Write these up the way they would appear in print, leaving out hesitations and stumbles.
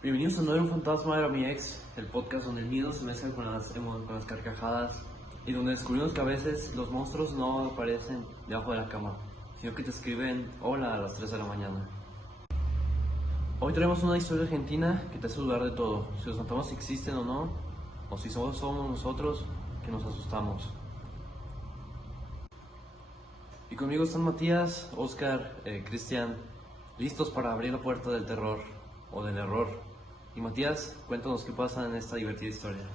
Bienvenidos a No era un fantasma, era mi ex, el podcast donde el miedo se mezcla con las carcajadas y donde descubrimos que a veces los monstruos no aparecen debajo de la cama, sino que te escriben hola a las 3 de la mañana. Hoy traemos una historia argentina que te hace dudar de todo, si los fantasmas existen o no, o si somos nosotros que nos asustamos. Y conmigo están Matías, Oscar, Cristian, listos para abrir la puerta del terror o del error. Y Matías, cuéntanos qué pasa en esta divertida historia.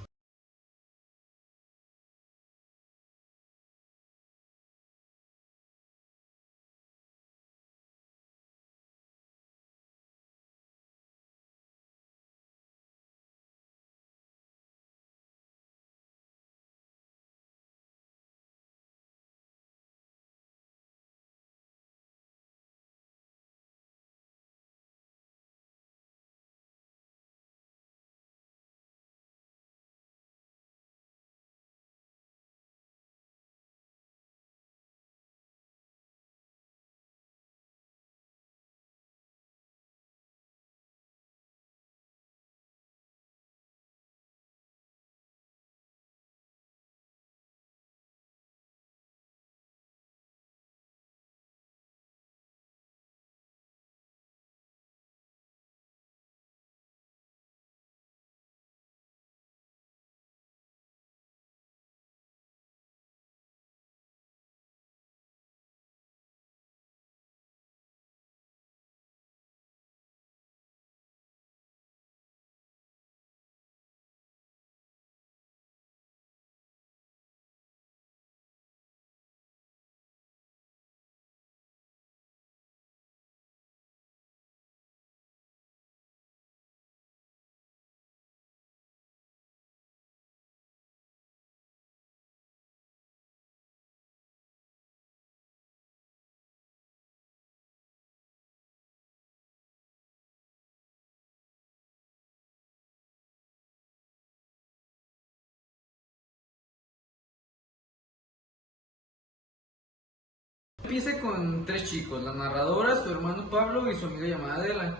Empieza con tres chicos, la narradora, su hermano Pablo y su amiga llamada Adela.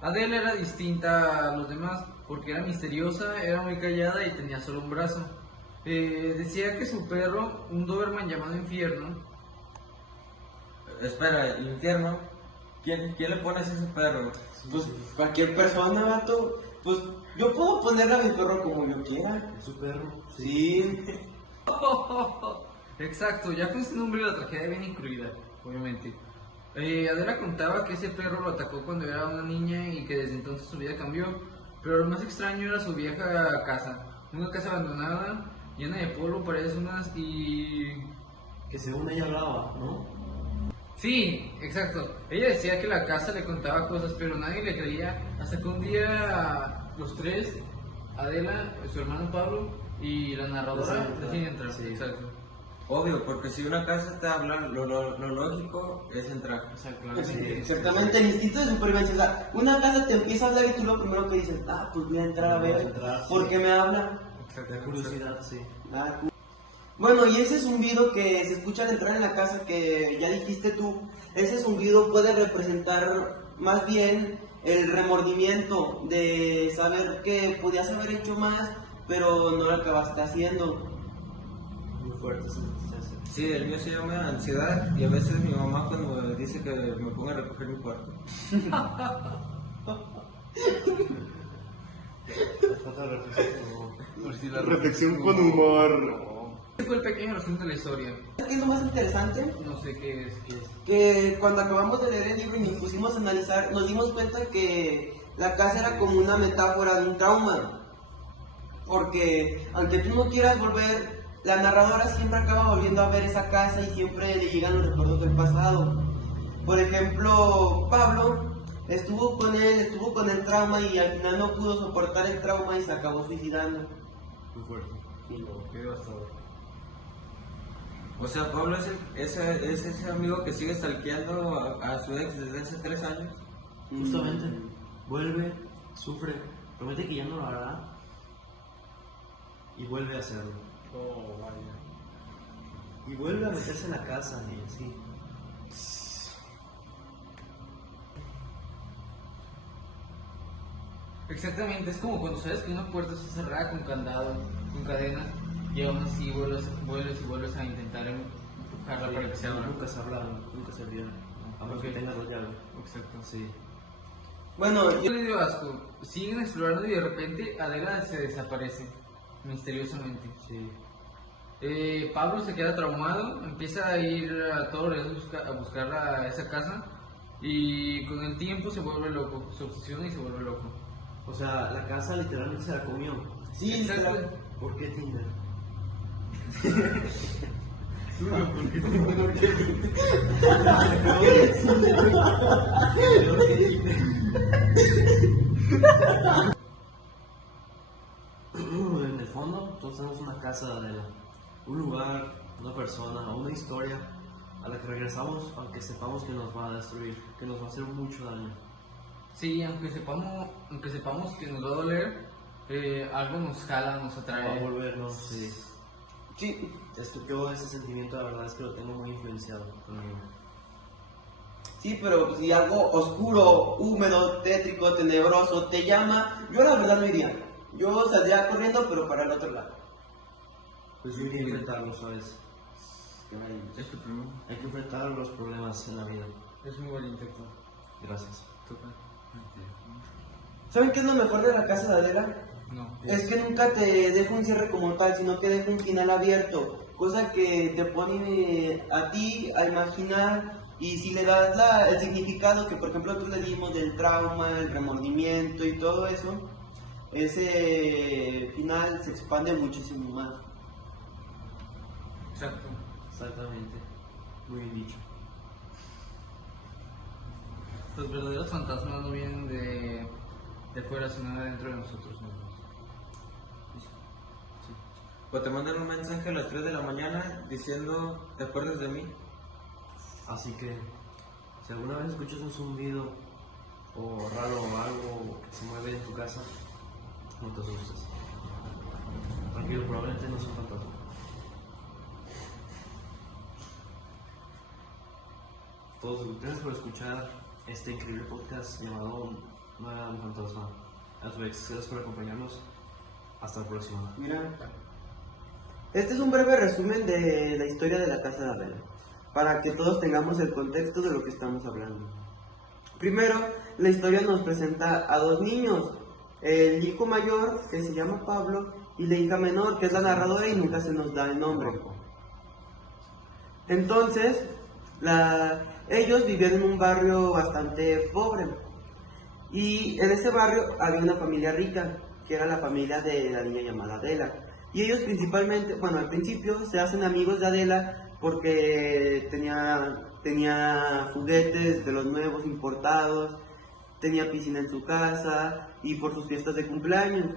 Adela era distinta a los demás porque era misteriosa, era muy callada y tenía solo un brazo. Decía que su perro, un Doberman llamado Infierno. Espera, infierno. ¿Quién le pones a ese perro? Pues cualquier persona, vato. Pues yo puedo ponerle a mi perro como yo quiera. ¿Es su perro? Sí. Exacto, ya con ese nombre la tragedia viene incluida, obviamente. Adela contaba que ese perro lo atacó cuando era una niña y que desde entonces su vida cambió. Pero lo más extraño era su vieja casa, una casa abandonada, llena de polvo, paredes unas y... Que según ella hablaba, ¿no? Sí, exacto. Ella decía que la casa le contaba cosas, pero nadie le creía. Hasta que un día los tres, Adela, su hermano Pablo y la narradora, deciden entrar. Sí. Exacto. Obvio, porque si una casa te habla, lo lógico es entrar. Exactamente, el instinto de supervivencia. O sea, una casa te empieza a hablar y tú lo primero que dices, pues voy a entrar a ver, ¿por qué me habla? De curiosidad, sí. Bueno, y ese zumbido que se escucha al entrar en la casa, que ya dijiste tú, ese zumbido puede representar más bien el remordimiento de saber que podías haber hecho más, pero no lo acabaste haciendo. Muy fuerte, sí. Sí, el mío se llama ansiedad y a veces mi mamá cuando me dice que me ponga a recoger mi cuarto. Reflexión con humor. Ese fue el pequeño resumen de la historia. ¿Qué es lo más interesante? No sé qué es. Que cuando acabamos de leer el libro y nos pusimos a analizar, nos dimos cuenta que la casa era como una metáfora de un trauma. Porque aunque tú no quieras volver, la narradora siempre acaba volviendo a ver esa casa y siempre le llegan los recuerdos del pasado. Por ejemplo, Pablo estuvo con el trauma y al final no pudo soportar el trauma y se acabó suicidando. Muy fuerte. Qué devastador. O sea, Pablo es ese amigo que sigue stalkeando a su ex desde hace 3 años. Justamente, vuelve, sufre, promete que ya no lo hará y vuelve a hacerlo. Oh, vaya. Y vuelve a meterse en la casa y así. Exactamente, es como cuando sabes que una puerta está cerrada con candado, con cadena, y aún así vuelves a intentar empujarla para que se abra. Nunca se habla, nunca se olvida. A menos que Ok. tengas la llave. Exacto. Sí. Bueno, Yo le digo asco, siguen explorando y de repente Adela se desaparece, misteriosamente. Sí. Pablo se queda traumado, empieza a ir a todos los días a buscar a esa casa y con el tiempo se vuelve loco, se obsesiona y se vuelve loco. O sea, la casa literalmente se la comió. sí, Exacto. ¿Por qué Tinder? En el fondo, todos tenemos una casa de un lugar, una persona, una historia a la que regresamos aunque sepamos que nos va a destruir, que nos va a hacer mucho daño. Sí, aunque sepamos que nos va a doler, algo nos jala, nos Va a atrae. volvernos, sí. sí. Yo ese sentimiento la verdad es que lo tengo muy influenciado conmigo. Sí, pero si algo oscuro, húmedo, tétrico, tenebroso te llama, yo la verdad no iría. Yo saldría corriendo, pero para el otro lado. Pues yo iría a enfrentarlo, ¿sabes? Es tu primo. Hay que enfrentar los problemas en la vida. Es muy valiente tú. Gracias. ¿Saben qué es lo mejor de la casa de Adela? No. Es que nunca te deja un cierre como tal, sino que deja un final abierto. Cosa que te pone a ti a imaginar. Y si le das el significado que por ejemplo tú le dimos del trauma, el remordimiento y todo eso, ese final se expande muchísimo más. Exacto. Exactamente. Muy bien dicho. Los verdaderos fantasmas no vienen de fuera, sino de dentro de nosotros mismos. O te mandan un mensaje a las 3 de la mañana diciendo, ¿te acuerdas de mí? Así que, si alguna vez escuchas un zumbido o raro o algo que se mueve en tu casa, no te asustes. Tranquilo, probablemente no es un fantasma. Todos gracias por escuchar este increíble podcast llamado No era un fantasma. A tu ex, gracias por acompañarnos. Hasta la próxima. Mira, este es un breve resumen de la historia de la casa de Adela, para que todos tengamos el contexto de lo que estamos hablando. Primero, la historia nos presenta a dos niños, el hijo mayor, que se llama Pablo, y la hija menor, que es la narradora y nunca se nos da el nombre. Entonces, ellos vivían en un barrio bastante pobre, y en ese barrio había una familia rica, que era la familia de la niña llamada Adela. Y ellos principalmente, bueno, al principio se hacen amigos de Adela porque tenía juguetes de los nuevos importados, tenía piscina en su casa y por sus fiestas de cumpleaños.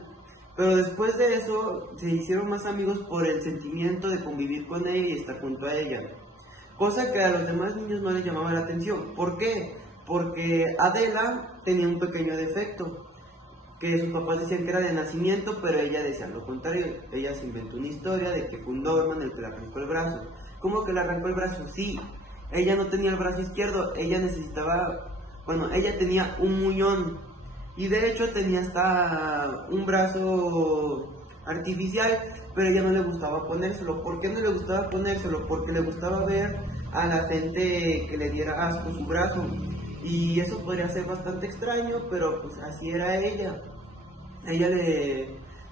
Pero después de eso se hicieron más amigos por el sentimiento de convivir con ella y estar junto a ella. Cosa que a los demás niños no les llamaba la atención. ¿Por qué? Porque Adela tenía un pequeño defecto, que sus papás decían que era de nacimiento, pero ella decía lo contrario. Ella se inventó una historia de que fue un Doberman el que le arrancó el brazo. ¿Cómo que le arrancó el brazo? Sí, ella no tenía el brazo izquierdo, ella ella tenía un muñón, y de hecho tenía hasta un brazo artificial, pero ella no le gustaba ponérselo. ¿Por qué no le gustaba ponérselo? Porque le gustaba ver a la gente que le diera asco su brazo. Y eso podría ser bastante extraño, pero pues así era ella.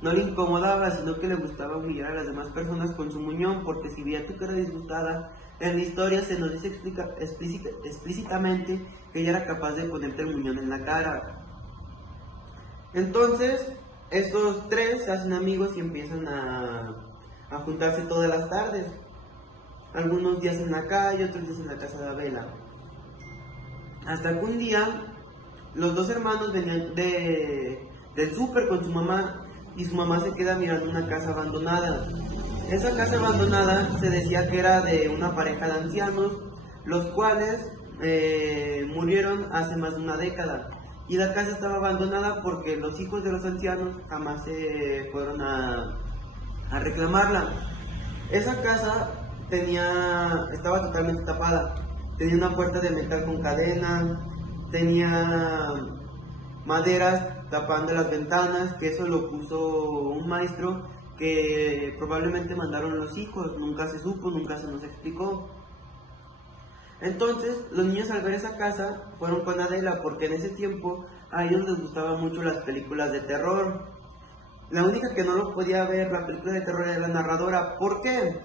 No le incomodaba, sino que le gustaba humillar a las demás personas con su muñón, porque si veía tu cara disgustada, en la historia se nos dice explícitamente que ella era capaz de ponerte el muñón en la cara. Entonces, estos tres se hacen amigos y empiezan a juntarse todas las tardes. Algunos días en la calle, otros días en la casa de Adela. Hasta que un día los dos hermanos venían del súper con su mamá y su mamá se queda mirando una casa abandonada. Esa casa abandonada se decía que era de una pareja de ancianos, los cuales murieron hace más de una década. Y la casa estaba abandonada porque los hijos de los ancianos jamás se fueron a reclamarla. Esa casa estaba totalmente tapada. Tenía una puerta de metal con cadena, tenía maderas tapando las ventanas, que eso lo puso un maestro que probablemente mandaron los hijos, nunca se supo, nunca se nos explicó. Entonces, los niños al ver esa casa fueron con Adela porque en ese tiempo a ellos les gustaban mucho las películas de terror. La única que no lo podía ver la película de terror era la narradora. ¿Por qué?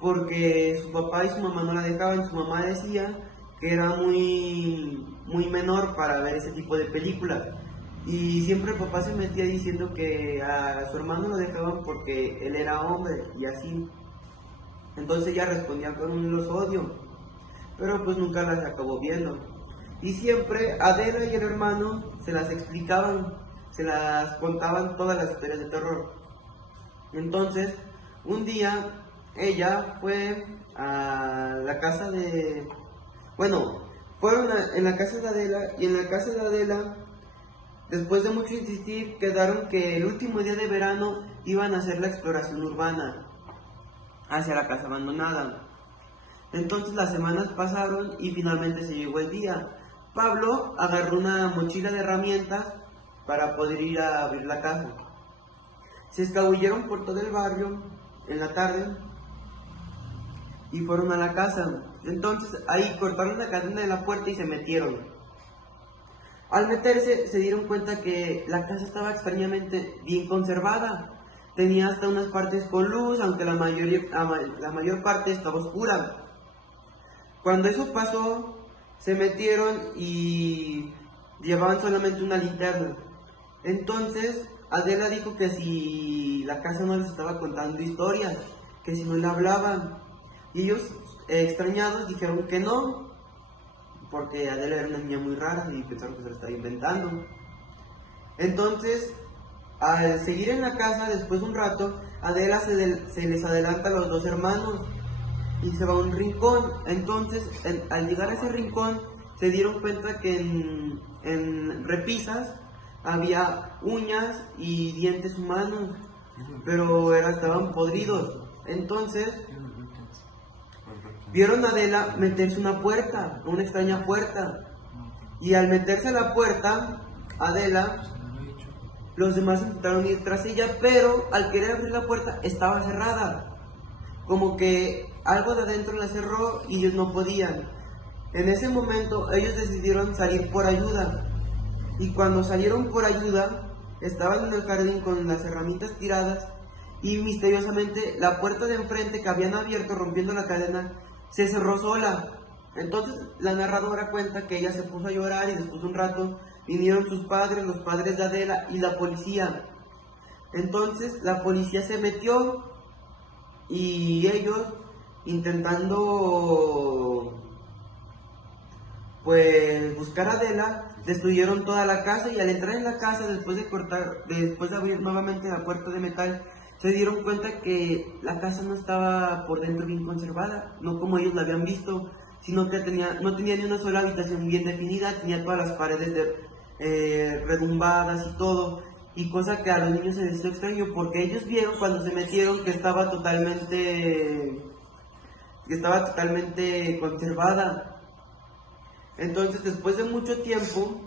Porque su papá y su mamá no la dejaban. Su mamá decía que era muy menor para ver ese tipo de películas. Y siempre el papá se metía diciendo que a su hermano lo dejaban porque él era hombre y así. Entonces ella respondía con un los odio, pero pues nunca las acabó viendo. Y siempre Adela y el hermano se las explicaban, se las contaban todas las historias de terror. Entonces, un día ella fue a la casa de... Bueno, fueron en la casa de Adela, y en la casa de Adela, después de mucho insistir, quedaron que el último día de verano iban a hacer la exploración urbana hacia la casa abandonada. Entonces las semanas pasaron y finalmente se llegó el día. Pablo agarró una mochila de herramientas para poder ir a abrir la casa. Se escabulleron por todo el barrio en la tarde y fueron a la casa. Entonces ahí cortaron la cadena de la puerta y se metieron. Al meterse se dieron cuenta que la casa estaba extrañamente bien conservada. Tenía hasta unas partes con luz, aunque la mayor parte estaba oscura. Cuando eso pasó, se metieron y llevaban solamente una linterna. Entonces Adela dijo que si la casa no les estaba contando historias, que si no le hablaban. Y ellos, extrañados, dijeron que no, porque Adela era una niña muy rara y pensaron que se lo estaba inventando. Entonces, al seguir en la casa, después de un rato, Adela se les adelanta a los dos hermanos y se va a un rincón. Entonces, al llegar a ese rincón, se dieron cuenta que en repisas había uñas y dientes humanos, pero estaban podridos. Entonces, vieron a Adela meterse una puerta, una extraña puerta. Y al meterse a la puerta, Adela, los demás intentaron ir tras ella, pero al querer abrir la puerta estaba cerrada. Como que algo de adentro la cerró y ellos no podían. En ese momento ellos decidieron salir por ayuda. Y cuando salieron por ayuda, estaban en el jardín con las herramientas tiradas y misteriosamente la puerta de enfrente que habían abierto rompiendo la cadena se cerró sola. Entonces la narradora cuenta que ella se puso a llorar y después de un rato vinieron sus padres, los padres de Adela y la policía. Entonces la policía se metió y ellos, intentando pues buscar a Adela, destruyeron toda la casa. Y al entrar en la casa, después de abrir nuevamente la puerta de metal, se dieron cuenta que la casa no estaba por dentro bien conservada, no como ellos la habían visto, sino que no tenía ni una sola habitación bien definida, tenía todas las paredes redumbadas y todo, y cosa que a los niños se les hizo extraño, porque ellos vieron cuando se metieron que estaba totalmente conservada. Entonces, después de mucho tiempo,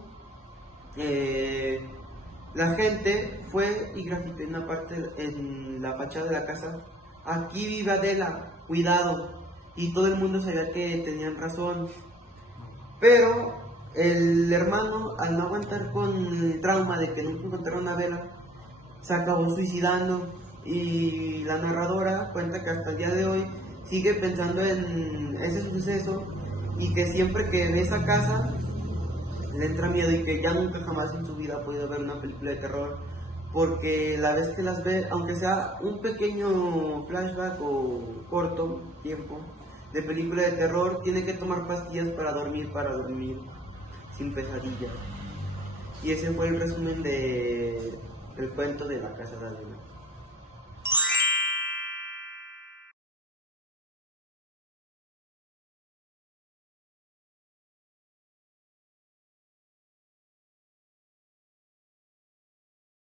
la gente fue y grafitó en una parte en la fachada de la casa: aquí vive Adela, cuidado. Y todo el mundo sabía que tenían razón. Pero el hermano, al no aguantar con el trauma de que nunca encontraron a Adela, se acabó suicidando. Y la narradora cuenta que hasta el día de hoy sigue pensando en ese suceso y que siempre que ve esa casa le entra miedo, y que ya nunca jamás en su vida ha podido ver una película de terror, porque la vez que las ve, aunque sea un pequeño flashback o corto tiempo de película de terror, tiene que tomar pastillas para dormir sin pesadillas. Y ese fue el resumen del cuento de la casa de Adela.